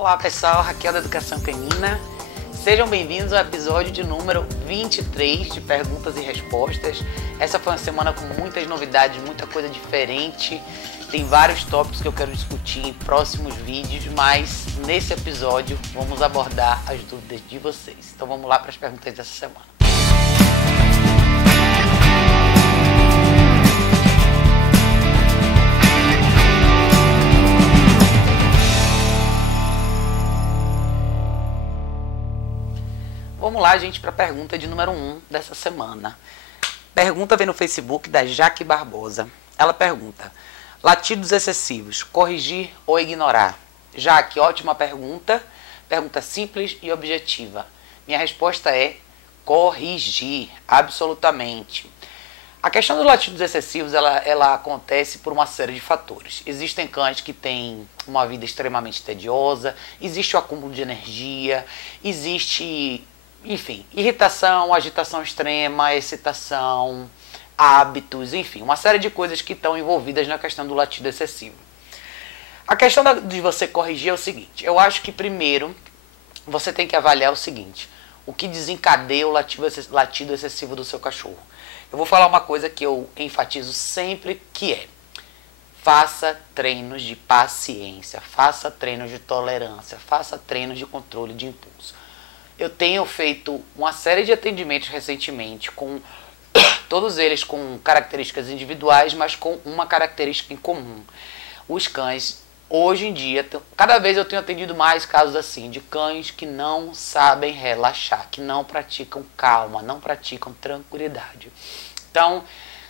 Olá pessoal, Raquel da Educação Canina. Sejam bem-vindos ao episódio de número 23 de perguntas e respostas. Essa foi uma semana com muitas novidades, muita coisa diferente. Tem vários tópicos que eu quero discutir em próximos vídeos, mas nesse episódio vamos abordar as dúvidas de vocês. Então vamos lá para as perguntas dessa semana. Vamos lá, gente, para a pergunta de número 1 dessa semana. Pergunta vem no Facebook da Jaque Barbosa. Ela pergunta: latidos excessivos, corrigir ou ignorar? Jaque, ótima pergunta. Pergunta simples e objetiva. Minha resposta é corrigir, absolutamente. A questão dos latidos excessivos, ela acontece por uma série de fatores. Existem cães que têm uma vida extremamente tediosa, existe o acúmulo de energia, existe... enfim, irritação, agitação extrema, excitação, hábitos, enfim, uma série de coisas que estão envolvidas na questão do latido excessivo. A questão de você corrigir é o seguinte: eu acho que primeiro você tem que avaliar o seguinte: o que desencadeia o latido excessivo do seu cachorro. Eu vou falar uma coisa que eu enfatizo sempre, que é: faça treinos de paciência, faça treinos de tolerância, faça treinos de controle de impulso. Eu tenho feito uma série de atendimentos recentemente, com todos eles com características individuais, mas com uma característica em comum. Os cães, hoje em dia, cada vez eu tenho atendido mais casos assim, de cães que não sabem relaxar, que não praticam calma, não praticam tranquilidade. Então,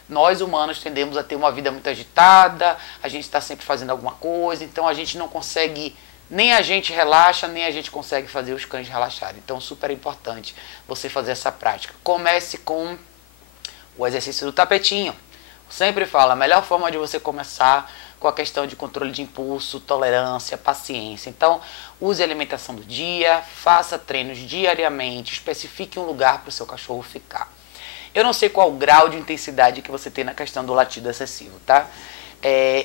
nós humanos tendemos a ter uma vida muito agitada, a gente está sempre fazendo alguma coisa, então a gente não consegue... nem a gente relaxa, nem a gente consegue fazer os cães relaxarem. Então, super importante você fazer essa prática. Comece com o exercício do tapetinho. Eu sempre falo, a melhor forma de você começar com a questão de controle de impulso, tolerância, paciência. Então, use a alimentação do dia, faça treinos diariamente, especifique um lugar para o seu cachorro ficar. Eu não sei qual o grau de intensidade que você tem na questão do latido excessivo, tá?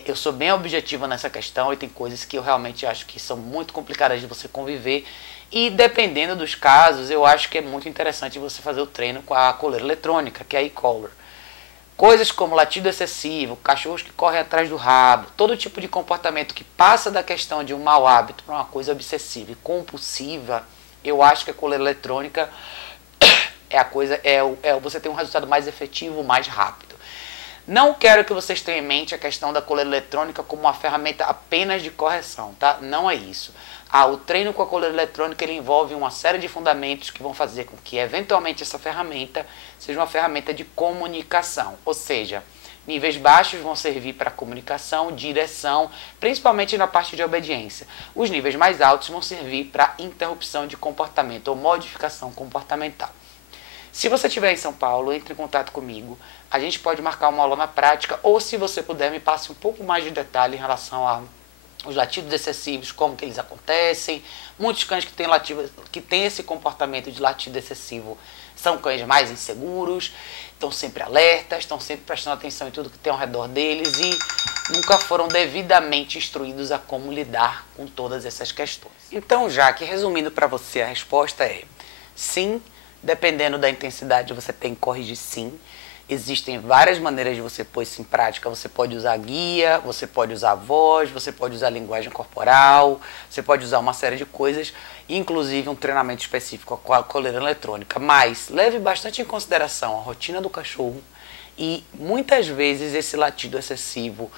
Eu sou bem objetiva nessa questão e tem coisas que eu realmente acho que são muito complicadas de você conviver, e dependendo dos casos eu acho que é muito interessante você fazer o treino com a coleira eletrônica, que é a e-collar. Coisas como latido excessivo, cachorros que correm atrás do rabo, todo tipo de comportamento que passa da questão de um mau hábito para uma coisa obsessiva e compulsiva, eu acho que a coleira eletrônica você tem um resultado mais efetivo, mais rápido. Não quero que vocês tenham em mente a questão da coleira eletrônica como uma ferramenta apenas de correção, tá? Não é isso. O treino com a coleira eletrônica ele envolve uma série de fundamentos que vão fazer com que, eventualmente, essa ferramenta seja uma ferramenta de comunicação. Ou seja, níveis baixos vão servir para comunicação, direção, principalmente na parte de obediência. Os níveis mais altos vão servir para interrupção de comportamento ou modificação comportamental. Se você estiver em São Paulo, entre em contato comigo. A gente pode marcar uma aula na prática, ou se você puder, me passe um pouco mais de detalhe em relação aos latidos excessivos, como que eles acontecem. Muitos cães que têm esse comportamento de latido excessivo são cães mais inseguros, estão sempre alertas, estão sempre prestando atenção em tudo que tem ao redor deles e nunca foram devidamente instruídos a como lidar com todas essas questões. Então, Jaque, resumindo para você, a resposta é sim. Dependendo da intensidade, você tem que corrigir sim. Existem várias maneiras de você pôr isso em prática. Você pode usar guia, você pode usar a voz, você pode usar a linguagem corporal, você pode usar uma série de coisas, inclusive um treinamento específico com a coleira eletrônica. Mas leve bastante em consideração a rotina do cachorro e muitas vezes esse latido excessivo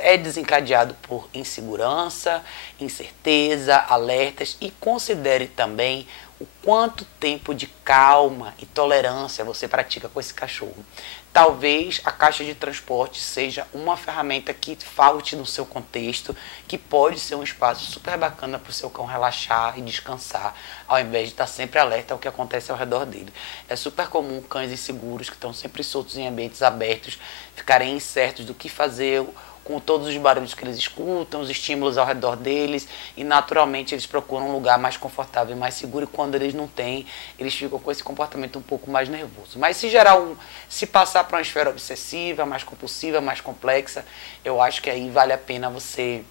é desencadeado por insegurança, incerteza, alertas, e considere também o quanto tempo de calma e tolerância você pratica com esse cachorro. Talvez a caixa de transporte seja uma ferramenta que falte no seu contexto, que pode ser um espaço super bacana para o seu cão relaxar e descansar, ao invés de estar sempre alerta ao que acontece ao redor dele. É super comum cães inseguros que estão sempre soltos em ambientes abertos ficarem incertos do que fazer com todos os barulhos que eles escutam, os estímulos ao redor deles, e naturalmente eles procuram um lugar mais confortável e mais seguro, e quando eles não têm, eles ficam com esse comportamento um pouco mais nervoso. Mas se passar para uma esfera obsessiva, mais compulsiva, mais complexa, eu acho que aí vale a pena você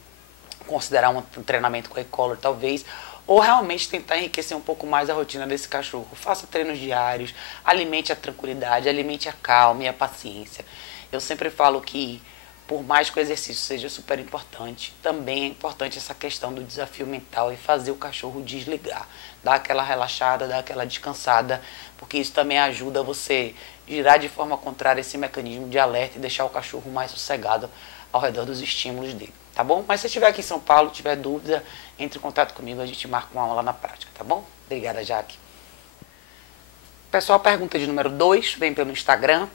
considerar um treinamento com e-collar talvez, ou realmente tentar enriquecer um pouco mais a rotina desse cachorro. Faça treinos diários, alimente a tranquilidade, alimente a calma e a paciência. Eu sempre falo que, por mais que o exercício seja super importante, também é importante essa questão do desafio mental e fazer o cachorro desligar, dar aquela relaxada, dar aquela descansada, porque isso também ajuda você girar de forma contrária esse mecanismo de alerta e deixar o cachorro mais sossegado ao redor dos estímulos dele, tá bom? Mas se estiver aqui em São Paulo, tiver dúvida, entre em contato comigo, a gente marca uma aula lá na prática, tá bom? Obrigada, Jaque. Pessoal, pergunta de número 2, vem pelo Instagram,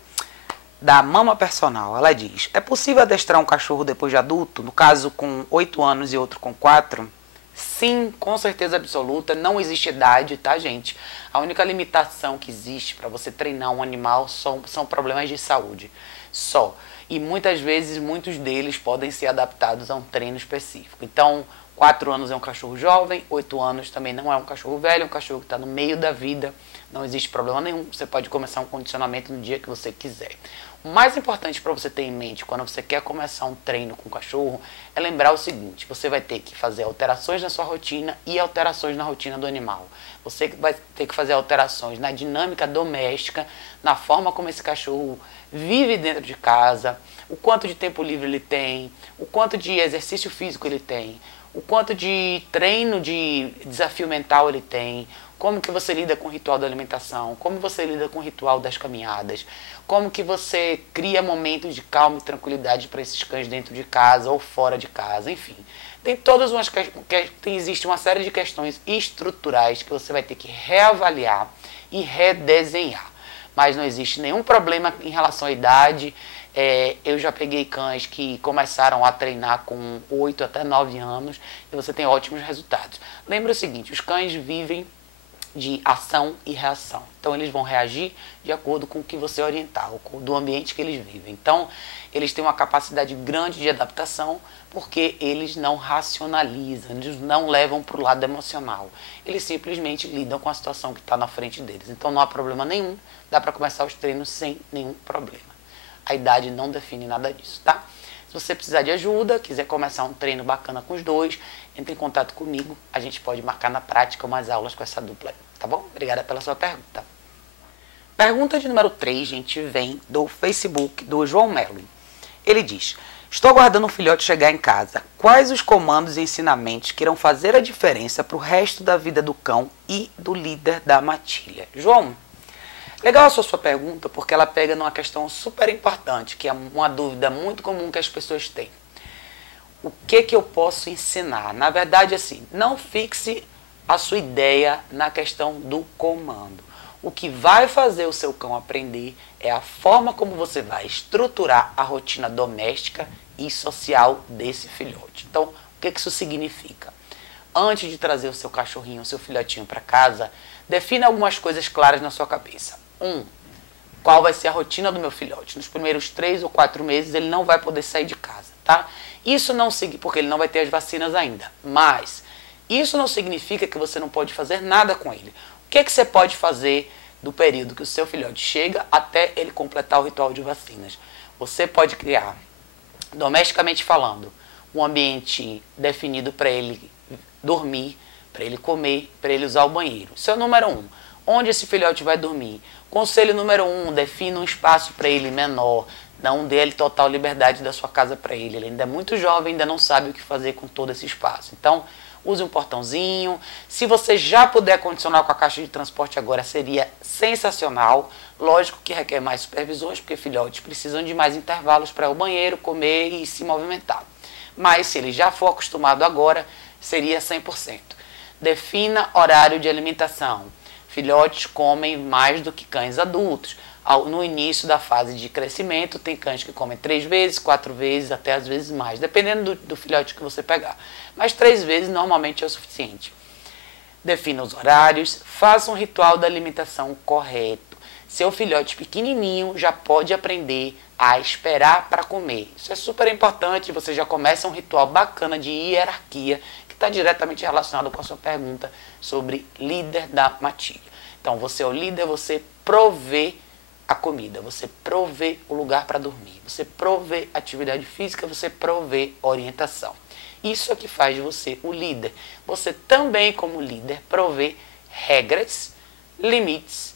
da Mama Personal. Ela diz, é possível adestrar um cachorro depois de adulto, no caso com 8 anos e outro com 4? Sim, com certeza absoluta, não existe idade, tá, gente? A única limitação que existe para você treinar um animal são problemas de saúde, só. E muitas vezes, muitos deles podem ser adaptados a um treino específico. Então, 4 anos é um cachorro jovem, 8 anos também não é um cachorro velho, é um cachorro que está no meio da vida, não existe problema nenhum, você pode começar um condicionamento no dia que você quiser. O mais importante para você ter em mente quando você quer começar um treino com o cachorro é lembrar o seguinte, você vai ter que fazer alterações na sua rotina e alterações na rotina do animal. Você vai ter que fazer alterações na dinâmica doméstica, na forma como esse cachorro vive dentro de casa, o quanto de tempo livre ele tem, o quanto de exercício físico ele tem, o quanto de treino de desafio mental ele tem, como que você lida com o ritual da alimentação, como você lida com o ritual das caminhadas, como que você cria momentos de calma e tranquilidade para esses cães dentro de casa ou fora de casa, enfim. Existe uma série de questões estruturais que você vai ter que reavaliar e redesenhar. Mas não existe nenhum problema em relação à idade. Eu já peguei cães que começaram a treinar com 8 até 9 anos e você tem ótimos resultados. Lembra o seguinte, os cães vivem de ação e reação. Então eles vão reagir de acordo com o que você orientar, do ambiente que eles vivem. Então eles têm uma capacidade grande de adaptação porque eles não racionalizam, eles não levam para o lado emocional. Eles simplesmente lidam com a situação que está na frente deles. Então não há problema nenhum, dá para começar os treinos sem nenhum problema. A idade não define nada disso, tá? Se você precisar de ajuda, quiser começar um treino bacana com os dois, entre em contato comigo, a gente pode marcar na prática umas aulas com essa dupla aí, tá bom? Obrigada pela sua pergunta. Pergunta de número 3, gente, vem do Facebook do João Melo. Ele diz, estou aguardando um filhote chegar em casa. Quais os comandos e ensinamentos que irão fazer a diferença para o resto da vida do cão e do líder da matilha? João, legal a sua pergunta, porque ela pega numa questão super importante, que é uma dúvida muito comum que as pessoas têm. O que eu posso ensinar? Na verdade, assim, não fixe a sua ideia na questão do comando. O que vai fazer o seu cão aprender é a forma como você vai estruturar a rotina doméstica e social desse filhote. Então, o que isso significa? Antes de trazer o seu cachorrinho, o seu filhotinho para casa, defina algumas coisas claras na sua cabeça. Qual vai ser a rotina do meu filhote? Nos primeiros 3 ou 4 meses ele não vai poder sair de casa, tá? Isso não significa, porque ele não vai ter as vacinas ainda, mas isso não significa que você não pode fazer nada com ele. O que você pode fazer do período que o seu filhote chega até ele completar o ritual de vacinas? Você pode criar, domesticamente falando, um ambiente definido para ele dormir, para ele comer, para ele usar o banheiro. Isso é o número 1. Onde esse filhote vai dormir? Conselho número 1, defina um espaço para ele menor, não dê ele total liberdade da sua casa para ele. Ele ainda é muito jovem, ainda não sabe o que fazer com todo esse espaço. Então, use um portãozinho. Se você já puder condicionar com a caixa de transporte agora, seria sensacional. Lógico que requer mais supervisões, porque filhotes precisam de mais intervalos para ir ao banheiro, comer e se movimentar. Mas se ele já for acostumado agora, seria 100%. Defina horário de alimentação. Filhotes comem mais do que cães adultos. No início da fase de crescimento, tem cães que comem 3 vezes, 4 vezes, até às vezes mais, dependendo do filhote que você pegar. Mas 3 vezes normalmente é o suficiente. Defina os horários, faça um ritual da alimentação correto. Seu filhote pequenininho já pode aprender a esperar para comer. Isso é super importante, você já começa um ritual bacana de hierarquia, que está diretamente relacionado com a sua pergunta sobre líder da matilha. Então, você é o líder, você provê a comida, você provê o lugar para dormir, você provê atividade física, você provê orientação. Isso é que faz de você o líder. Você também, como líder, provê regras, limites,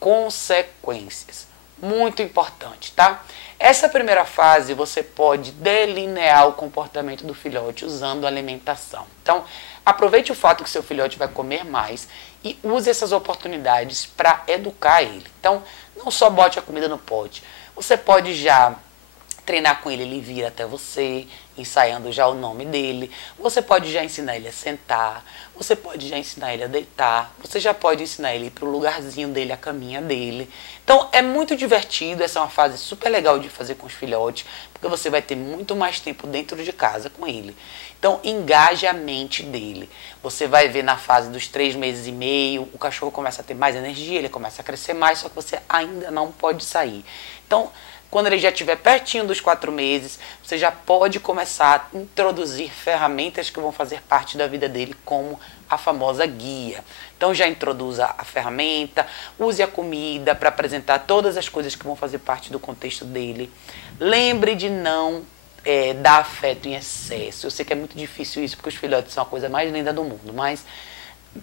consequências. Muito importante, tá? Essa primeira fase você pode delinear o comportamento do filhote usando a alimentação. Então, aproveite o fato que seu filhote vai comer mais e use essas oportunidades para educar ele. Então, não só bote a comida no pote. Você pode já treinar com ele, ele vir até você, ensaiando já o nome dele. Você pode já ensinar ele a sentar, você pode já ensinar ele a deitar, você já pode ensinar ele a ir para o lugarzinho dele, a caminha dele. Então é muito divertido, essa é uma fase super legal de fazer com os filhotes, porque você vai ter muito mais tempo dentro de casa com ele. Então engaje a mente dele. Você vai ver na fase dos 3 meses e meio, o cachorro começa a ter mais energia, ele começa a crescer mais, só que você ainda não pode sair. Então, quando ele já estiver pertinho dos 4 meses, você já pode começar a introduzir ferramentas que vão fazer parte da vida dele, como a famosa guia. Então já introduza a ferramenta, use a comida para apresentar todas as coisas que vão fazer parte do contexto dele. Lembre de não dar afeto em excesso. Eu sei que é muito difícil isso, porque os filhotes são a coisa mais linda do mundo, mas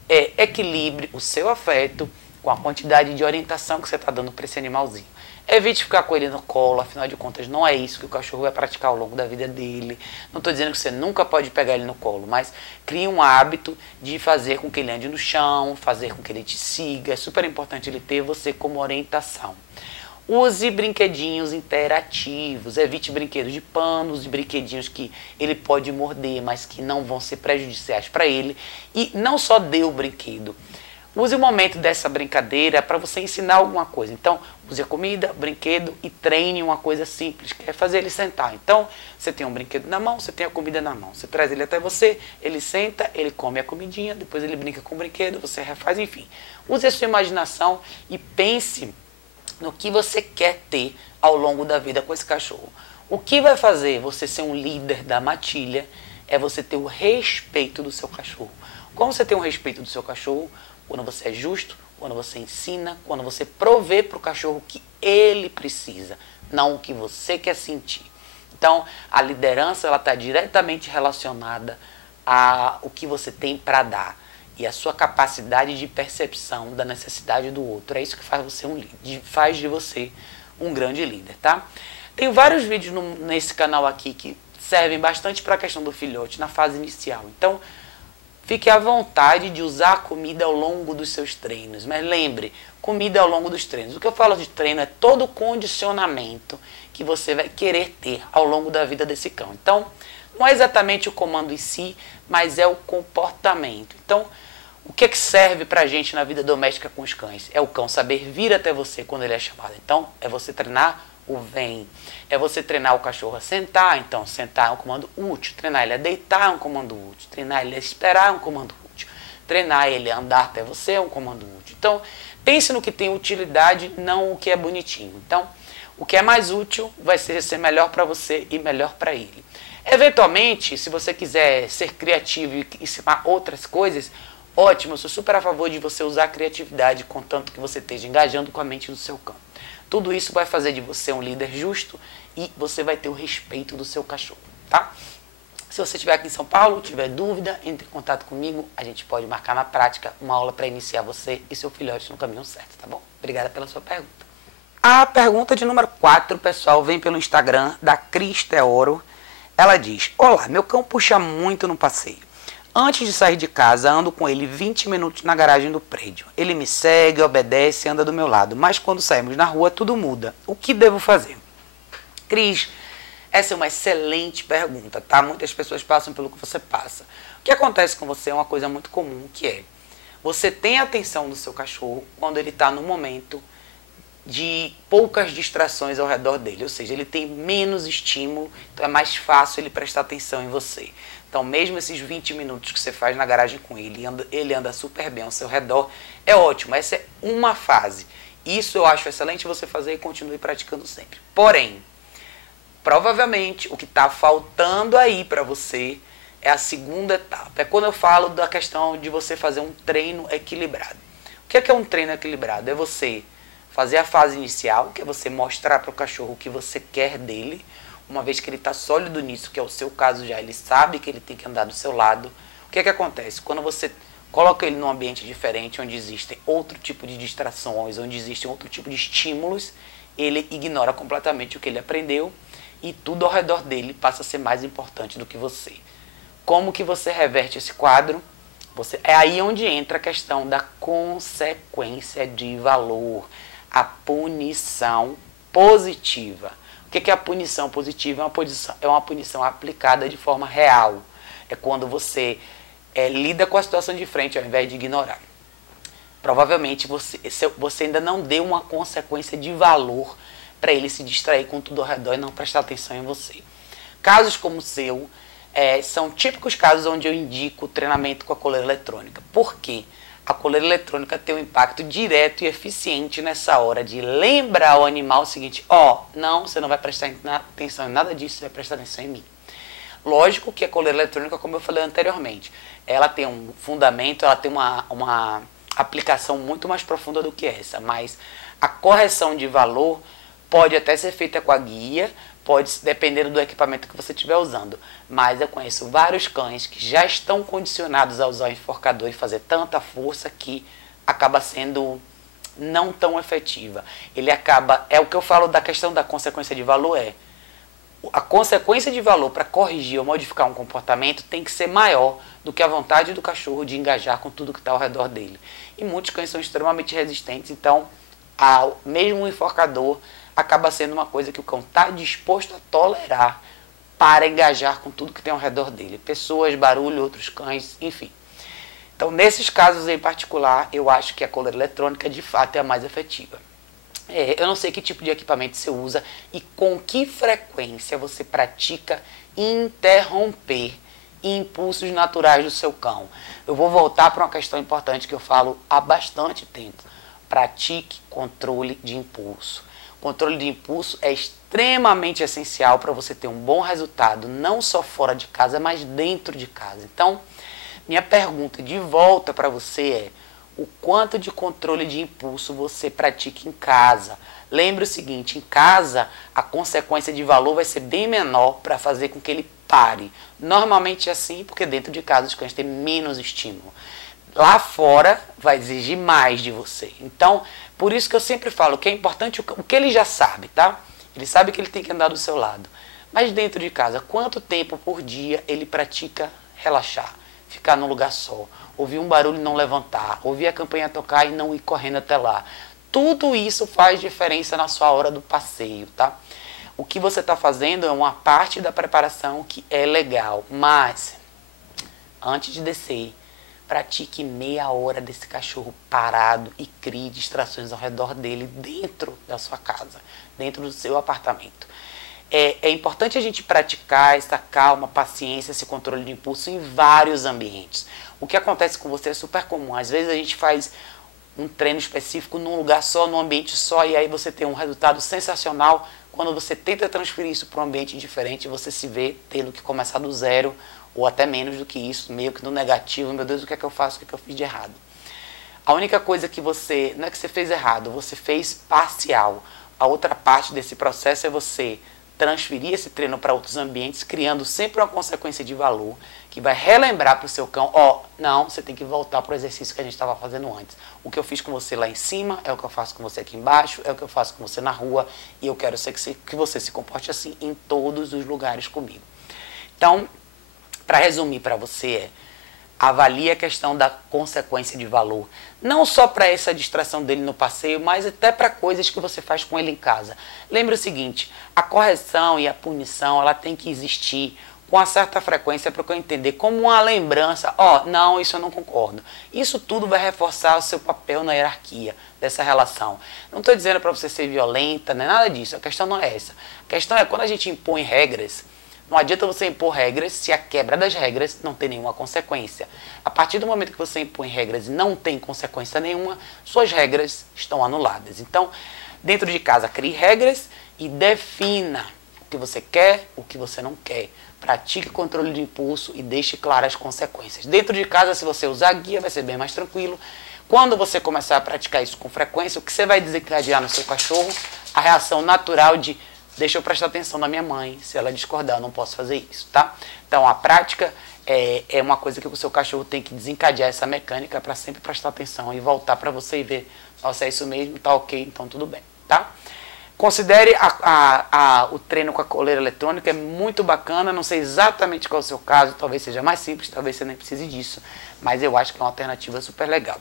equilibre o seu afeto com a quantidade de orientação que você está dando para esse animalzinho. Evite ficar com ele no colo, afinal de contas não é isso que o cachorro vai praticar ao longo da vida dele. Não estou dizendo que você nunca pode pegar ele no colo, mas crie um hábito de fazer com que ele ande no chão, fazer com que ele te siga. É super importante ele ter você como orientação. Use brinquedinhos interativos, evite brinquedos de panos, de brinquedinhos que ele pode morder, mas que não vão ser prejudiciais para ele. E não só dê o brinquedo. Use o momento dessa brincadeira para você ensinar alguma coisa. Então, use a comida, brinquedo e treine uma coisa simples, que é fazer ele sentar. Então, você tem um brinquedo na mão, você tem a comida na mão. Você traz ele até você, ele senta, ele come a comidinha, depois ele brinca com o brinquedo, você refaz, enfim. Use a sua imaginação e pense no que você quer ter ao longo da vida com esse cachorro. O que vai fazer você ser um líder da matilha é você ter o respeito do seu cachorro. Como você tem o respeito do seu cachorro? Quando você é justo, quando você ensina, quando você provê para o cachorro o que ele precisa, não o que você quer sentir. Então, a liderança está diretamente relacionada ao que você tem para dar e a sua capacidade de percepção da necessidade do outro. É isso que faz você faz de você um grande líder, tá? Tem vários vídeos nesse canal aqui que servem bastante para a questão do filhote na fase inicial. Então, fique à vontade de usar a comida ao longo dos seus treinos. Mas lembre, comida ao longo dos treinos. O que eu falo de treino é todo o condicionamento que você vai querer ter ao longo da vida desse cão. Então, não é exatamente o comando em si, mas é o comportamento. Então, o que é que serve pra gente na vida doméstica com os cães? É o cão saber vir até você quando ele é chamado. Então, é você treinar o vem. É você treinar o cachorro a sentar, então sentar é um comando útil. Treinar ele a deitar é um comando útil. Treinar ele a esperar é um comando útil. Treinar ele a andar até você é um comando útil. Então, pense no que tem utilidade, não o que é bonitinho. Então, o que é mais útil vai ser melhor para você e melhor para ele. Eventualmente, se você quiser ser criativo e ensinar outras coisas, ótimo, eu sou super a favor de você usar a criatividade, contanto que você esteja engajando com a mente do seu cão. Tudo isso vai fazer de você um líder justo e você vai ter o respeito do seu cachorro, tá? Se você estiver aqui em São Paulo, tiver dúvida, entre em contato comigo, a gente pode marcar na prática uma aula para iniciar você e seu filhote no caminho certo, tá bom? Obrigada pela sua pergunta. A pergunta de número 4, pessoal, vem pelo Instagram da Cris Teoro. Ela diz: olá, meu cão puxa muito no passeio. Antes de sair de casa, ando com ele 20 minutos na garagem do prédio. Ele me segue, obedece e anda do meu lado. Mas quando saímos na rua, tudo muda. O que devo fazer? Cris, essa é uma excelente pergunta, tá? Muitas pessoas passam pelo que você passa. O que acontece com você é uma coisa muito comum, que é: você tem a atenção do seu cachorro quando ele está no momento de poucas distrações ao redor dele. Ou seja, ele tem menos estímulo, então é mais fácil ele prestar atenção em você. Então, mesmo esses 20 minutos que você faz na garagem com ele, ele anda super bem ao seu redor, é ótimo. Essa é uma fase. Isso eu acho excelente você fazer e continue praticando sempre. Porém, provavelmente, o que está faltando aí para você é a segunda etapa. É quando eu falo da questão de você fazer um treino equilibrado. O que é um treino equilibrado? É você fazer a fase inicial, que é você mostrar para o cachorro o que você quer dele, uma vez que ele está sólido nisso, que é o seu caso já, ele sabe que ele tem que andar do seu lado. O que é que acontece? Quando você coloca ele num ambiente diferente, onde existem outro tipo de distrações, onde existem outro tipo de estímulos, ele ignora completamente o que ele aprendeu e tudo ao redor dele passa a ser mais importante do que você. Como que você reverte esse quadro? É aí onde entra a questão da consequência de valor, a punição positiva. O que é a punição positiva? É uma punição aplicada de forma real. É quando você lida com a situação de frente ao invés de ignorar. Provavelmente você ainda não deu uma consequência de valor para ele se distrair com tudo ao redor e não prestar atenção em você. Casos como o seu são típicos casos onde eu indico o treinamento com a coleira eletrônica. Por quê? A coleira eletrônica tem um impacto direto e eficiente nessa hora de lembrar ao animal o seguinte: não, você não vai prestar atenção em nada disso, você vai prestar atenção em mim. Lógico que a coleira eletrônica, como eu falei anteriormente, ela tem um fundamento, ela tem uma aplicação muito mais profunda do que essa, mas a correção de valor pode até ser feita com a guia, pode depender do equipamento que você estiver usando, mas eu conheço vários cães que já estão condicionados a usar o enforcador e fazer tanta força que acaba sendo não tão efetiva. É o que eu falo da questão da consequência de valor, a consequência de valor para corrigir ou modificar um comportamento tem que ser maior do que a vontade do cachorro de engajar com tudo que está ao redor dele. E muitos cães são extremamente resistentes, então mesmo o enforcador acaba sendo uma coisa que o cão está disposto a tolerar para engajar com tudo que tem ao redor dele. Pessoas, barulho, outros cães, enfim. Então, nesses casos em particular, eu acho que a coleira eletrônica de fato é a mais efetiva. Eu não sei que tipo de equipamento você usa e com que frequência você pratica interromper impulsos naturais do seu cão. Eu vou voltar para uma questão importante que eu falo há bastante tempo. Pratique controle de impulso. Controle de impulso é extremamente essencial para você ter um bom resultado, não só fora de casa, mas dentro de casa. Então, minha pergunta de volta para você o quanto de controle de impulso você pratica em casa. Lembre o seguinte, em casa a consequência de valor vai ser bem menor para fazer com que ele pare. Normalmente é assim, porque dentro de casa os cães têm menos estímulo. Lá fora vai exigir mais de você. Então, por isso que eu sempre falo que é importante o que ele já sabe, tá? Ele sabe que ele tem que andar do seu lado. Mas dentro de casa, quanto tempo por dia ele pratica relaxar? Ficar num lugar só, ouvir um barulho e não levantar, ouvir a campainha tocar e não ir correndo até lá. Tudo isso faz diferença na sua hora do passeio, tá? O que você está fazendo é uma parte da preparação que é legal, mas antes de descer, pratique meia hora desse cachorro parado e crie distrações ao redor dele dentro da sua casa, dentro do seu apartamento. É importante a gente praticar essa calma, paciência, esse controle de impulso em vários ambientes. O que acontece com você é super comum. Às vezes a gente faz um treino específico num lugar só, num ambiente só, e aí você tem um resultado sensacional. Quando você tenta transferir isso para um ambiente diferente, você se vê tendo que começar do zero, ou até menos do que isso, meio que no negativo. Meu Deus, o que é que eu faço? O que é que eu fiz de errado? A única coisa que você, não é que você fez errado, você fez parcial. A outra parte desse processo é você transferir esse treino para outros ambientes, criando sempre uma consequência de valor, que vai relembrar para o seu cão, não, você tem que voltar para o exercício que a gente estava fazendo antes. O que eu fiz com você lá em cima, é o que eu faço com você aqui embaixo, é o que eu faço com você na rua, e eu quero que você se comporte assim em todos os lugares comigo. Então, para resumir para você, avalie a questão da consequência de valor. Não só para essa distração dele no passeio, mas até para coisas que você faz com ele em casa. Lembre o seguinte, a correção e a punição, ela tem que existir com uma certa frequência para eu entender como uma lembrança. Não, isso eu não concordo. Isso tudo vai reforçar o seu papel na hierarquia dessa relação. Não estou dizendo para você ser violenta, não é nada disso. A questão não é essa. A questão é quando a gente impõe regras. Não adianta você impor regras se a quebra das regras não tem nenhuma consequência. A partir do momento que você impõe regras e não tem consequência nenhuma, suas regras estão anuladas. Então, dentro de casa, crie regras e defina o que você quer, o que você não quer. Pratique controle de impulso e deixe claras as consequências. Dentro de casa, se você usar a guia, vai ser bem mais tranquilo. Quando você começar a praticar isso com frequência, o que você vai desencadear no seu cachorro? A reação natural de deixa eu prestar atenção na minha mãe. Se ela discordar, eu não posso fazer isso, tá? Então, a prática é uma coisa que o seu cachorro tem que desencadear essa mecânica para sempre prestar atenção e voltar para você e ver, nossa, é isso mesmo, tá ok, então tudo bem, tá? Considere o treino com a coleira eletrônica, é muito bacana, não sei exatamente qual é o seu caso, talvez seja mais simples, talvez você nem precise disso, mas eu acho que é uma alternativa super legal.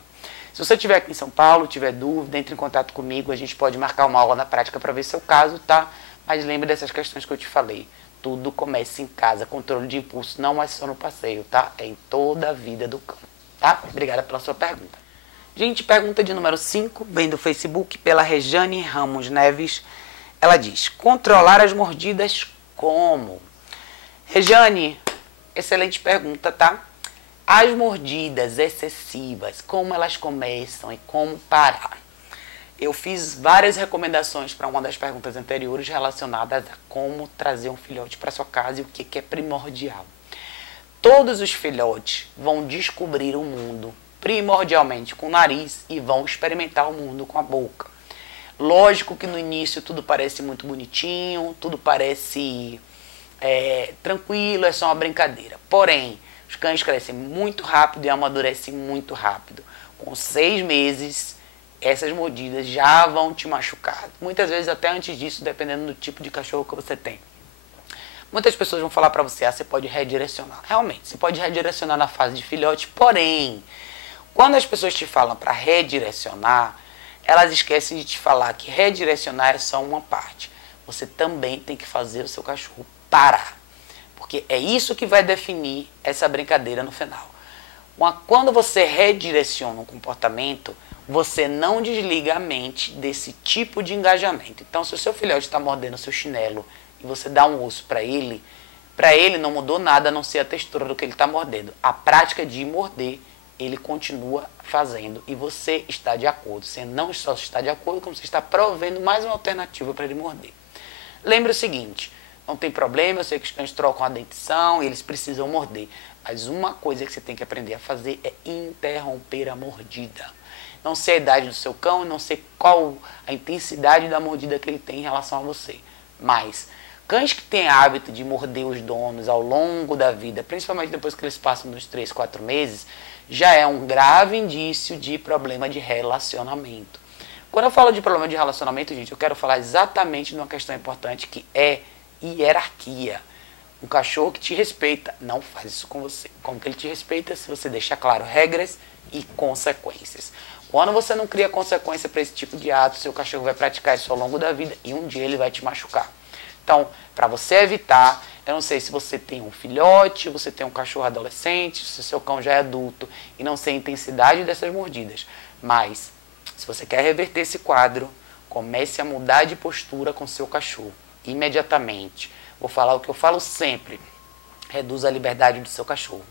Se você estiver aqui em São Paulo, tiver dúvida, entre em contato comigo, a gente pode marcar uma aula na prática para ver seu caso, tá? Mas lembre dessas questões que eu te falei. Tudo começa em casa. Controle de impulso não é só no passeio, tá? É em toda a vida do cão, tá? Obrigada pela sua pergunta. Gente, pergunta de número 5, vem do Facebook, pela Rejane Ramos Neves. Ela diz, controlar as mordidas como? Rejane, excelente pergunta, tá? As mordidas excessivas, como elas começam e como parar? Eu fiz várias recomendações para uma das perguntas anteriores relacionadas a como trazer um filhote para sua casa e o que é primordial. Todos os filhotes vão descobrir o mundo primordialmente com o nariz e vão experimentar o mundo com a boca. Lógico que no início tudo parece muito bonitinho, tudo parece tranquilo, é só uma brincadeira. Porém, os cães crescem muito rápido e amadurecem muito rápido. Com 6 meses, essas mordidas já vão te machucar. Muitas vezes até antes disso, dependendo do tipo de cachorro que você tem. Muitas pessoas vão falar pra você, você pode redirecionar. Realmente, você pode redirecionar na fase de filhote, porém, quando as pessoas te falam para redirecionar, elas esquecem de te falar que redirecionar é só uma parte. Você também tem que fazer o seu cachorro parar. Porque é isso que vai definir essa brincadeira no final. Quando você redireciona um comportamento, você não desliga a mente desse tipo de engajamento. Então, se o seu filhote está mordendo o seu chinelo e você dá um osso para ele não mudou nada a não ser a textura do que ele está mordendo. A prática de morder, ele continua fazendo e você está de acordo. Você não só está de acordo, como você está provendo mais uma alternativa para ele morder. Lembre o seguinte, não tem problema, eu sei que os cães trocam a dentição e eles precisam morder. Mas uma coisa que você tem que aprender a fazer é interromper a mordida. Não sei a idade do seu cão, não sei qual a intensidade da mordida que ele tem em relação a você. Mas cães que têm hábito de morder os donos ao longo da vida, principalmente depois que eles passam dos 3, 4 meses, já é um grave indício de problema de relacionamento. Quando eu falo de problema de relacionamento, gente, eu quero falar exatamente de uma questão importante que é hierarquia. Um cachorro que te respeita não faz isso com você. Como que ele te respeita? Se você deixar claro regras e consequências. Quando você não cria consequência para esse tipo de ato, seu cachorro vai praticar isso ao longo da vida e um dia ele vai te machucar. Então, para você evitar, eu não sei se você tem um filhote, você tem um cachorro adolescente, se seu cão já é adulto e não sei a intensidade dessas mordidas, mas se você quer reverter esse quadro, comece a mudar de postura com seu cachorro imediatamente. Vou falar o que eu falo sempre, reduza a liberdade do seu cachorro,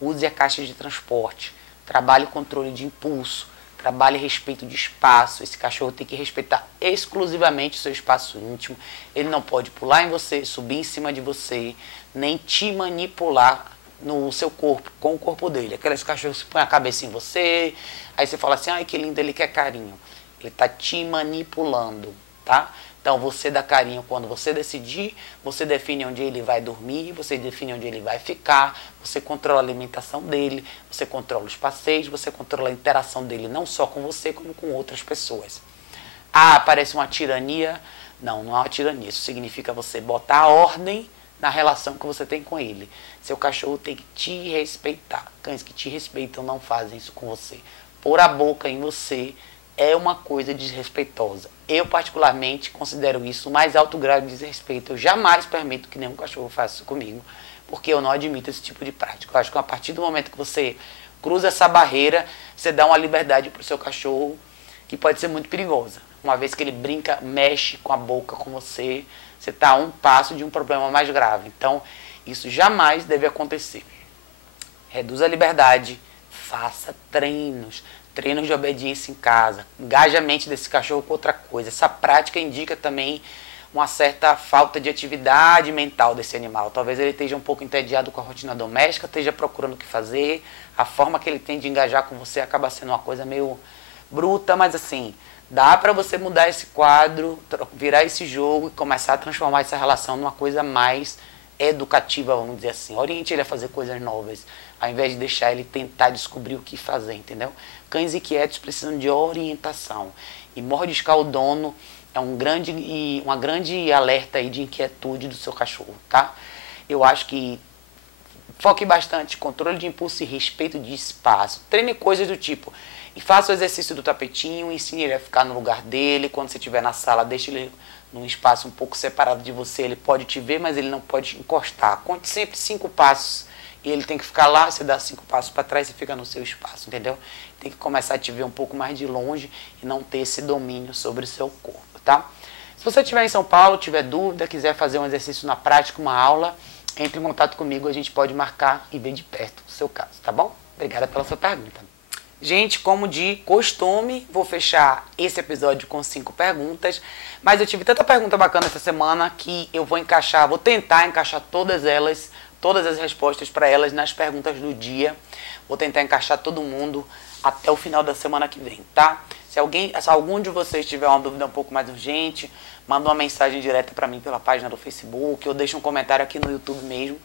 use a caixa de transporte, trabalhe o controle de impulso, trabalhe respeito de espaço. Esse cachorro tem que respeitar exclusivamente o seu espaço íntimo. Ele não pode pular em você, subir em cima de você, nem te manipular no seu corpo, com o corpo dele. Aqueles cachorros que põem a cabeça em você, aí você fala assim, ai que lindo, ele quer carinho. Ele está te manipulando, tá? Então você dá carinho quando você decidir, você define onde ele vai dormir, você define onde ele vai ficar, você controla a alimentação dele, você controla os passeios, você controla a interação dele não só com você, como com outras pessoas. Ah, parece uma tirania. Não, não é uma tirania. Isso significa você botar ordem na relação que você tem com ele. Seu cachorro tem que te respeitar. Cães que te respeitam não fazem isso com você. Pôr a boca em você é uma coisa desrespeitosa. Eu, particularmente, considero isso o mais alto grau de desrespeito. Eu jamais permito que nenhum cachorro faça isso comigo, porque eu não admito esse tipo de prática. Eu acho que a partir do momento que você cruza essa barreira, você dá uma liberdade para o seu cachorro que pode ser muito perigosa. Uma vez que ele brinca, mexe com a boca com você, você está a um passo de um problema mais grave. Então, isso jamais deve acontecer. Reduza a liberdade, faça treinos de obediência em casa, engaje a mente desse cachorro com outra coisa. Essa prática indica também uma certa falta de atividade mental desse animal. Talvez ele esteja um pouco entediado com a rotina doméstica, esteja procurando o que fazer, a forma que ele tem de engajar com você acaba sendo uma coisa meio bruta, mas assim, Dá para você mudar esse quadro, virar esse jogo e começar a transformar essa relação numa coisa mais educativa, vamos dizer assim. Oriente ele a fazer coisas novas, ao invés de deixar ele tentar descobrir o que fazer, entendeu? Cães inquietos precisam de orientação. E mordiscar o dono é uma grande alerta aí de inquietude do seu cachorro, tá? Eu acho que foque bastante em controle de impulso e respeito de espaço. Treine coisas do tipo, e faça o exercício do tapetinho, ensine ele a ficar no lugar dele. Quando você estiver na sala, deixe ele num espaço um pouco separado de você. Ele pode te ver, mas ele não pode encostar. Conte sempre 5 passos. E ele tem que ficar lá, você dá 5 passos para trás e fica no seu espaço, entendeu? Tem que começar a te ver um pouco mais de longe e não ter esse domínio sobre o seu corpo, tá? Se você estiver em São Paulo, tiver dúvida, quiser fazer um exercício na prática, uma aula, entre em contato comigo, a gente pode marcar e ver de perto o seu caso, tá bom? Obrigada pela sua pergunta. Gente, como de costume, vou fechar esse episódio com 5 perguntas, mas eu tive tanta pergunta bacana essa semana que eu vou tentar encaixar todas as respostas para elas nas perguntas do dia. Vou tentar encaixar todo mundo até o final da semana que vem, tá? Se algum de vocês tiver uma dúvida um pouco mais urgente, manda uma mensagem direta para mim pela página do Facebook, ou deixa um comentário aqui no YouTube mesmo,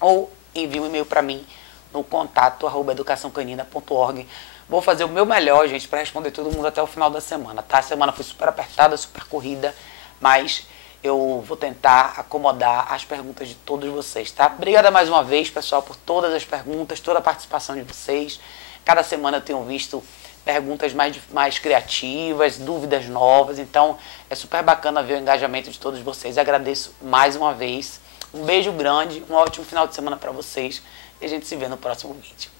ou envia um e-mail para mim no contato@educaçãocanina.org. Vou fazer o meu melhor, gente, para responder todo mundo até o final da semana, tá? A semana foi super apertada, super corrida, mas eu vou tentar acomodar as perguntas de todos vocês, tá? Obrigada mais uma vez, pessoal, por todas as perguntas, toda a participação de vocês. Cada semana eu tenho visto perguntas mais criativas, dúvidas novas, então é super bacana ver o engajamento de todos vocês. Agradeço mais uma vez. Um beijo grande, um ótimo final de semana para vocês e a gente se vê no próximo vídeo.